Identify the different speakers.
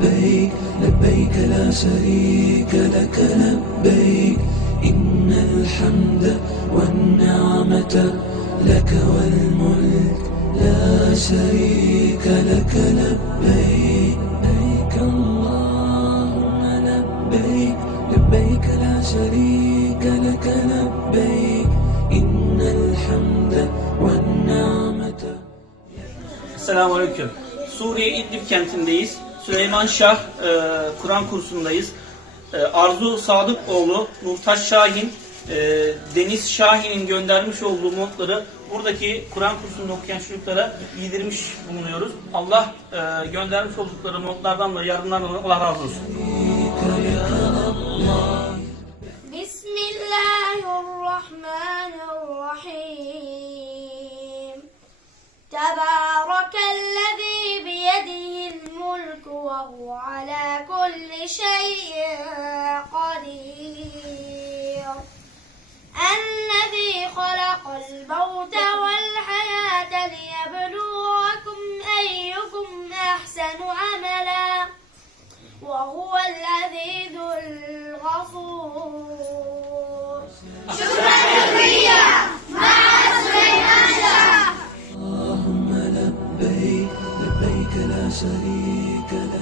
Speaker 1: لبيك لبيك لا شريك لك لبيك إن الحمد والنعمة لك والملك لا شريك لك لبيك لبيك اللهم لبيك لبيك لا شريك لك لبيك إن الحمد والنعمة
Speaker 2: Selamünaleyküm. Suriye İdlib kentindeyiz. Süleyman Şah e, Kur'an kursundayız. E, Arzu Sadıkoğlu, Nurtaş Şahin, e, Deniz Şahin'in göndermiş olduğu notları buradaki Kur'an kursunda okuyan çocuklara giydirmiş bulunuyoruz. Allah e, göndermiş oldukları notlardan da yardımlardan da Allah razı olsun.
Speaker 3: والله على كل شيء قدير. الذي خلق الموت والحياة ليبلوكم أيكم أحسن عملا. وهو العزيز الغفور.
Speaker 4: شكرا لك شريك له.